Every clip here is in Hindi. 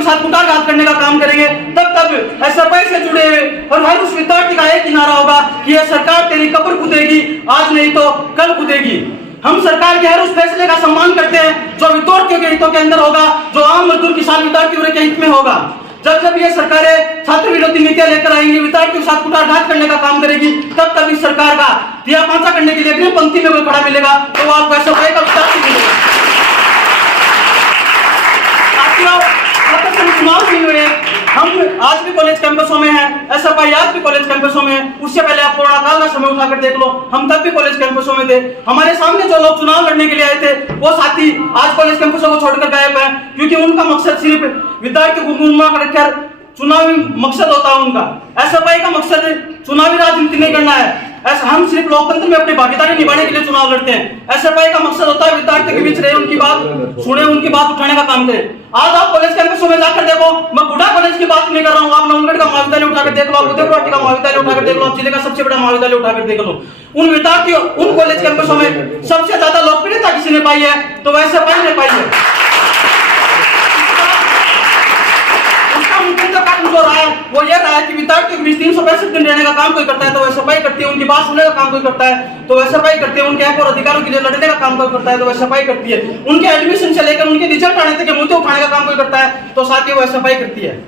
के साथ कुटाघात करने का काम करेंगे, तब तक एसएफआई से जुड़े हुए और हर उस विद्यार्थी का एक ही नारा होगा कि यह सरकार तेरी कब्र खुदेगी, आज नहीं तो कल खुदेगी। हम सरकार के हर उस फैसले का सम्मान करते हैं जो विद्यार्थियों के हितों के अंदर होगा, जो आम मजदूर किसान विद्यार्थियों के हित में होगा। जब जब ये सरकारें छात्र विरोधी नीतियां लेकर आएंगी, विद्यार्थियों के साथ कुटाघात करने का काम करेगी, तब तक इस सरकार का दिया पांचा करने के लिए अग्रिम पंक्ति में कोई खड़ा मिलेगा तो वो आपको एसएफआई का विद्यार्थी मिलेगा। चुनाव नहीं हुए, हम आज भी कॉलेज कैंपसों में हैं, एसएफआई आज भी कॉलेज कैंपसों में है। उससे पहले आप कोरोना काल का समय उठाकर देख लो, हम तब भी कॉलेज कैंपसों में थे। हमारे सामने जो लोग चुनाव लड़ने के लिए आए थे वो साथी आज कॉलेज कैंपसों को छोड़कर गायब है, क्योंकि उनका मकसद सिर्फ विद्यार्थी को गुमराह कर चुनावी मकसद होता है उनका। एसएफआई का मकसद चुनावी राजनीति नहीं करना है, ऐसा हम सिर्फ लोकतंत्र में अपनी भागीदारी निभाने के लिए चुनाव लड़ते हैं। एसएफआई का मकसद होता है विद्यार्थियों के बीच रहे, उनकी बात सुने, उनकी बात उठाने का काम करें। आज आप कॉलेज कैंपसों में जाकर देखो, मैं बुढ़ा कॉलेज की बात नहीं कर रहा हूँ, आप नवगढ़ का महाविद्यालय उठाकर देख लो, आप उदयपुर का महाविद्यालय उठाकर देख लो, आप जिले का सबसे बड़ा महाविद्यालय उठाकर देख लो। उन विद्यार्थियों उन कॉलेज कैंपसों में सबसे ज्यादा लोकप्रियता किसी ने पाई है तो एसएफआई ने पाई है। जो रहा है वो ये रहा है कि विद्यार्थियों के बीच 365 दिन रहने का काम कोई करता है तो एसएफआई करती है, उनकी बात सुनने का काम कोई करता है तो एसएफआई करती है, उनके हक और अधिकारों के लिए लड़ने का काम कोई करता है तो एसएफआई करती है, उनके एडमिशन से लेकर उनके रिजल्ट आने तक के मुद्दे उठाने का काम कोई करता है तो साथ ही वो एसएफआई करती है।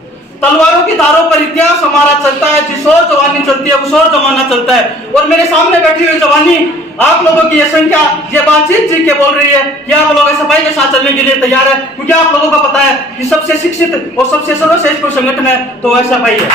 तलवारों की धारों पर इतिहास हमारा चलता है, जिस ओर जवानी चलती है उस ओर जमाना चलता है। और मेरे सामने बैठी हुई जवानी, आप लोगों की ये संख्या ये बातचीत जी के बोल रही है कि आप लोग एसएफआई के साथ चलने के लिए तैयार है, क्योंकि आप लोगों को पता है कि सबसे शिक्षित और सबसे सर्वश्रेष्ठ कोई संगठन है तो एसएफआई है।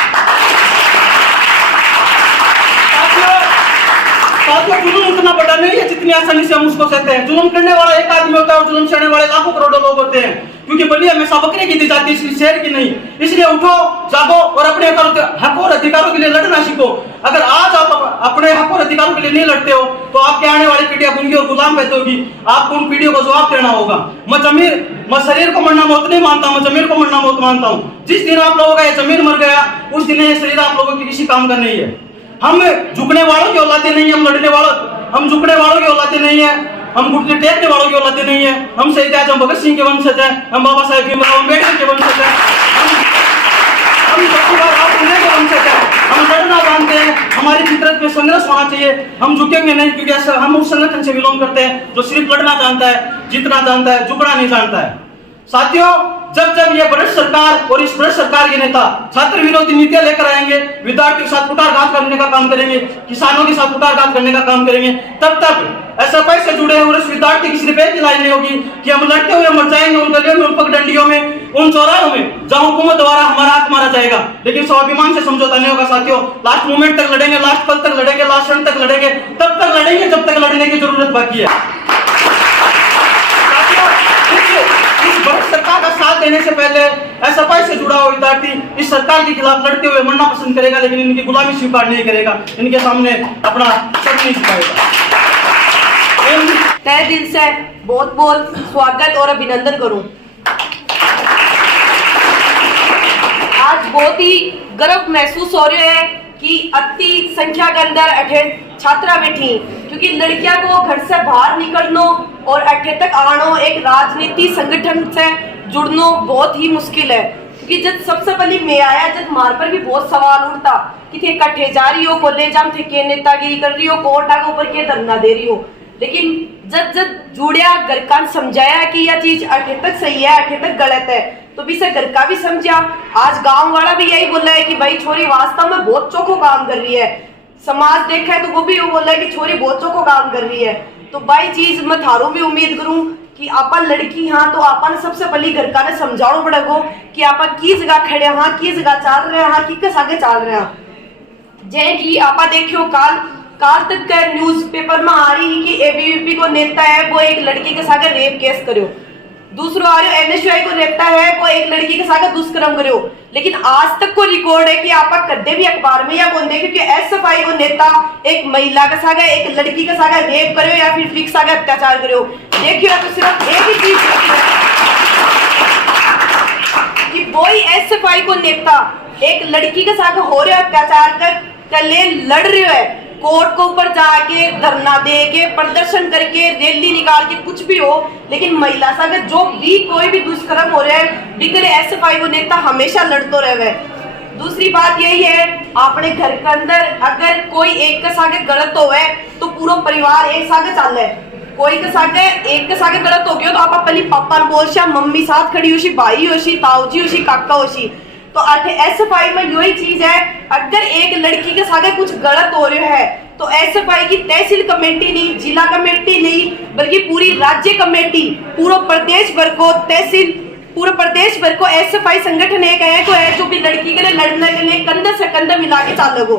जुल्म उतना बड़ा नहीं है जितनी आसानी से हम उसको सहते हैं। जुल्म करने वाला एक आदमी होता है और जुल्म सहने वाले लाखों करोड़ों लोग होते हैं, क्योंकि बलि हमेशा बकरे की दी जाती है, इसलिए शेर की नहीं। इसलिए उठो, जागो और अपने हक और अधिकारों के लिए लड़ना सीखो। अगर आज आप अपने हक और अधिकारों के लिए नहीं लड़ते हो तो आपके आने वाली पीढ़ियां गूंगी और गुलाम पैदा होगी, आपको उन पीढ़ियों को जवाब देना होगा। मैं शरीर को मरना मौत नहीं मानता हूँ, मैं जमीर को मरना मौत मानता हूँ। जिस दिन आप लोगों का ये जमीर मर गया उस दिन ये शरीर आप लोगों की किसी काम का नहीं है। हम झुकने वालों की औलादे नहीं है, हम लड़ने वालों, हम झुकने वालों की औलादे नहीं है, हम घुटने टेकने वालों की औलादे नहीं है। हम शहीद आजम भगत सिंह के वंशज हैं, हम बाबा साहेब भीमराव अम्बेडकर के वंशज हैं, हम के वंशज हैं। हम लड़ना जानते हैं, हमारी फितरत में संघर्ष होना चाहिए, हम झुकेंगे नहीं, क्योंकि ऐसा हम उस संगठन से बिलोंग करते हैं जो सिर्फ लड़ना जानता है, जीतना जानता है, झुकना नहीं जानता है। साथियों, जब जब ये भ्रष्ट सरकार और इस भ्रष्ट सरकार के नेता छात्र विरोधी नीतियां लेकर आएंगे, विद्यार्थियों के साथ कुटाघात करने का काम करेंगे, किसानों के साथ कुटाघात करने का काम करेंगे, तब तक एसएफआई से जुड़े हुए उस विद्यार्थी की सिर्फ एक ही लाइन नहीं होगी कि हम लड़ते हुए मर जाएंगे उन गलियों में, उन पगडंडियों में, उन चौराहों में जहां हुकूमत द्वारा हमारा हक मारा जाएगा। लेकिन स्वाभिमान से समझौता नहीं होगा साथियों। लास्ट मोमेंट तक लड़ेंगे, लास्ट पल तक लड़ेंगे, लास्ट क्षण तक लड़ेंगे, तब तक लड़ेंगे जब तक लड़ने की जरूरत बाकी है। सरकार का साथ देने से पहले एसएफआई से जुड़ा हुआ विद्यार्थी इस सरकार के खिलाफ लड़ते हुए मरना पसंद करेगा, लेकिन इनकी गुलामी स्वीकार नहीं करेगा, इनके सामने अपना सर नहीं झुकाएगा। तहे दिल से बहुत बहुत स्वागत और अभिनंदन करूं। आज बहुत ही गर्व महसूस हो रहा है कि अति संख्या के अंदर अठे छात्रा बैठी, क्योंकि लड़कियां को घर से बाहर निकलनो और अठे तक आनो एक राजनीति संगठन से जुड़नो बहुत ही मुश्किल है। क्योंकि जब सबसे पहले मैं आया, जब मार पर भी बहुत सवाल उठता कि थे कट्ठे जा रही हो, कॉलेज जाम थे के नेतागिरी कर रही हो, कोर्ट आगे ऊपर के धरना दे रही हो। लेकिन जब जुड़िया घर का समझाया कि यह चीज अठे तक सही है, अठे तक गलत है, तो भी से घर का भी समझा। आज गांव वाला भी यही बोल रहा है कि भाई छोरी वास्तव में बहुत चोखो काम कर रही है। समाज देखा है तो वो भी बोल रहा है कि छोरी बहुत चोखो काम कर रही है। तो भाई चीज मैं थारू भी उम्मीद करूं कि आपन लड़की हाँ तो आपन सबसे पहले घर का ने समझाओ पड़ेगो कि आपन की जगह खड़े हाँ, की जगह चल रहे हाँ, किस आगे चल रहे हैं। जय की आपा देखियो काल तक का न्यूज पेपर में आ रही है कि एबीवीपी को नेता है वो एक लड़की के साथ रेप केस करो, दूसरो आ रहे एनएसयूआई को नेता है वो एक लड़की के साथ दुष्कर्म करो। लेकिन आज तक को रिकॉर्ड है कि आप कदे भी अखबार में या कौन देखे कि एसएफआई को नेता एक महिला के साथ एक लड़की के साथ रेप करो या फिर फिक्स आगे अत्याचार करो। देखियो तो सिर्फ एक ही चीज कि वही एसएफआई को नेता एक लड़की के साथ हो रहे अत्याचार कर ले लड़ रहे है, कोर्ट को ऊपर जाके धरना दे के प्रदर्शन करके रैली निकाल के कुछ भी हो, लेकिन महिला संग जो भी कोई भी दुष्कर्म हो रहा है बिगड़े SFI वो नेता हमेशा लड़ते रहे। दूसरी बात यही है, अपने घर के अंदर अगर कोई एक के साथ गलत हो है तो पूरा परिवार एक साथ चल है। कोई के साथ एक के साथ गलत हो गया तो आप अपनी पापा बोल सा, मम्मी साथ खड़ी होशी, भाई होशी, ताऊजी होशी, काका होशी। तो SFI में यही चीज है, अगर एक लड़की के साथ कुछ गलत हो रहा है तो SFI की तहसील कमेटी नहीं, जिला कमेटी नहीं, बल्कि पूरी राज्य कमेटी, पूरा प्रदेश भर को तहसील, पूरे प्रदेश भर को SFI संगठन एक है को है जो भी लड़की के लिए लड़ने के लिए कंधे से कंधे मिला के चालोगो।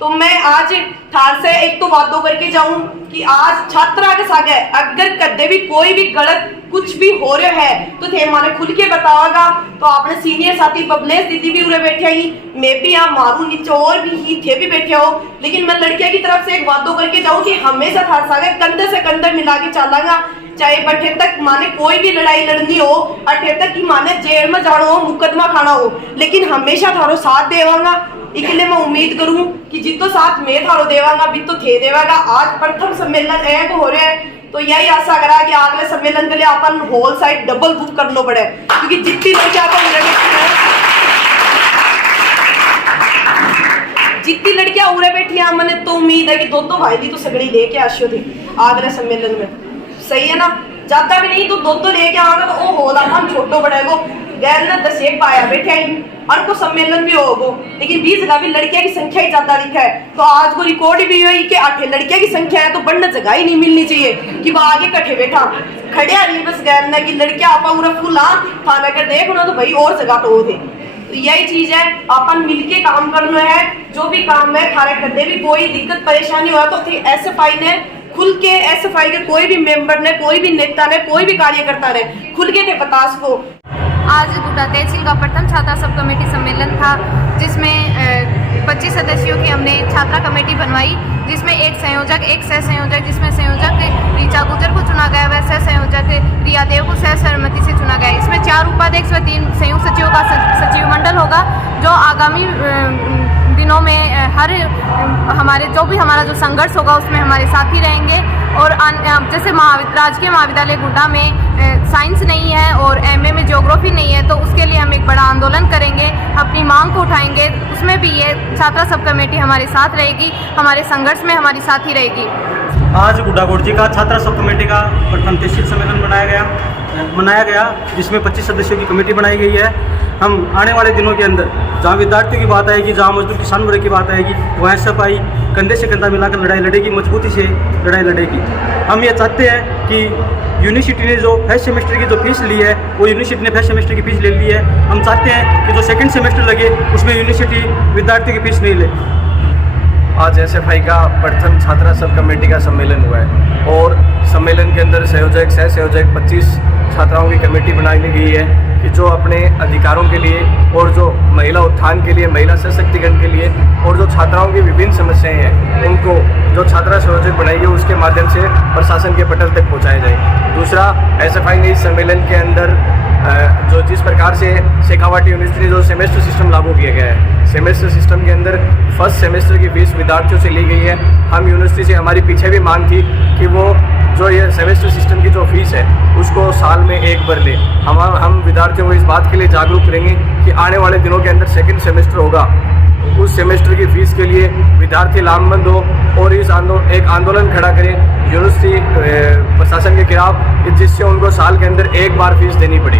तो मैं आज थार से एक तो बातों करके जाऊं कि आज छात्रा के साथ अगर कदे भी कोई भी गलत कुछ भी हो रहा है तो थे माने खुल के बताओगा। तो आपने सीनियर साथी बबलेश दीदी भी उरे बैठे ही, मैं भी यहाँ मारू नीचे और भी ही थे भी बैठे हो, लेकिन मैं लड़कियों की तरफ से एक बातों करके जाऊं कि हमेशा थार सागे कंधे से कंधे मिला के चलागा। चाहे बठे तक माने कोई भी लड़ाई लड़नी हो, अठे तक की माने जेल में जाना हो, मुकदमा खाना हो, लेकिन हमेशा थारो साथ देवांगा। इसलिए मैं उम्मीद करूं कि जितो साथ में थारो देवांगा भी तो थे देवागा। आज प्रथम सम्मेलन एक हो रहा है तो यही आशा करा कि अगले सम्मेलन के लिए अपन होल साइड डबल बुक करना पड़े, क्योंकि जितनी लड़कियां उरे बैठी हैं मैंने तो उम्मीद है कि दो भाई भी तो सगड़ी लेके आशियो थे अगले सम्मेलन में, सही है ना। ज्यादा भी नहीं तो दो लेके आना तो वो होला हम छोटो बड़ेगो गैर न 10 एक पाया बैठे अनको सम्मेलन भी होगो, लेकिन 20 जगह भी लड़कियों की संख्या ही ज्यादा लिखा है। तो आज को रिकॉर्ड भी हुई कि 8 लड़कियों की संख्या है तो बढ़ने जगह ही नहीं मिलनी चाहिए कि वो आगे कट्ठे बैठा खड़े आ रही बस गैर न कि लड़कियां आपा पूरा फुला थाना कर देख ना तो भाई और जगह तो थे। तो यही चीज है, अपन मिलके काम करना है, जो भी काम है थारे करने भी कोई दिक्कत परेशानी हुआ तो SFI ने खुल के SFI के कोई भी मेंबर ने, कोई भी नेता ने, कोई भी कार्यकर्ता ने खुल के थे बतास को। आज गुड्डा तहसील का प्रथम छात्रा सब कमेटी सम्मेलन था, जिसमें 25 सदस्यों की हमने छात्रा कमेटी बनवाई, जिसमें एक संयोजक, एक सह संयोजक, जिसमें संयोजक रीचा गुजर को चुना गया व सह संयोजक रिया देव को सह सहमति से चुना गया। इसमें 4 उपाध्यक्ष व 3 संयुक्त सचिवों का सचिव मंडल होगा, जो आगामी दिनों में हर हमारे जो भी हमारा जो संघर्ष होगा उसमें हमारे साथी रहेंगे। और जैसे राजकीय महाविद्यालय गुड्डा में साइंस नहीं है और MA में ज्योग्राफी नहीं है, तो उसके लिए हम एक बड़ा आंदोलन करेंगे, अपनी मांग को उठाएंगे। उसमें भी ये छात्रा सब कमेटी हमारे साथ रहेगी, हमारे संघर्ष में हमारी साथी रहेगी। आज गुड्डा गोरजी का छात्रा सब कमेटी का प्रथम तहसील सम्मेलन मनाया गया, जिसमें 25 सदस्यों की कमेटी बनाई गई है। हम आने वाले दिनों के अंदर जहाँ विद्यार्थियों की बात आएगी, जहाँ मजदूर किसान वर्ग की बात आएगी, वहाँ SFI कंधे से कंधा मिलाकर लड़ाई लड़ेगी, मजबूती से लड़ाई लड़ेगी। हम ये चाहते हैं कि यूनिवर्सिटी ने जो फर्स्ट सेमेस्टर की जो फीस ली है वो यूनिवर्सिटी ने फर्स्ट सेमेस्टर की फीस ले ली है। हम चाहते हैं कि जो सेकंड सेमेस्टर लगे उसमें यूनिवर्सिटी विद्यार्थियों की फीस नहीं ले। आज SFI का प्रथम छात्रा सब कमेटी का सम्मेलन हुआ है और सम्मेलन के अंदर संयोजक, सह संयोजक 25 छात्राओं की कमेटी बनाई गई है कि जो अपने अधिकारों के लिए और जो महिला उत्थान के लिए, महिला सशक्तिकरण के लिए और जो छात्राओं की विभिन्न समस्याएं हैं उनको जो छात्रा संयोजक बनाई है उसके माध्यम से प्रशासन के पटल तक पहुंचाया जाए। दूसरा, SFI ने इस सम्मेलन के अंदर जो जिस प्रकार से शेखावाटी यूनिवर्सिटी जो सेमेस्टर सिस्टम लागू किया गया है, सेमेस्टर सिस्टम के अंदर फर्स्ट सेमेस्टर की फीस विद्यार्थियों से ली गई है। हम यूनिवर्सिटी से, हमारी पीछे भी मांग थी कि वो जो ये सेमेस्टर सिस्टम की जो फीस है उसको साल में एक बार ले। हम विद्यार्थियों को इस बात के लिए जागरूक करेंगे कि आने वाले दिनों के अंदर सेकंड सेमेस्टर होगा, उस सेमेस्टर की फीस के लिए विद्यार्थी लामबंद हो और इस एक आंदोलन खड़ा करें यूनिवर्सिटी प्रशासन के खिलाफ, जिससे उनको साल के अंदर एक बार फीस देनी पड़े।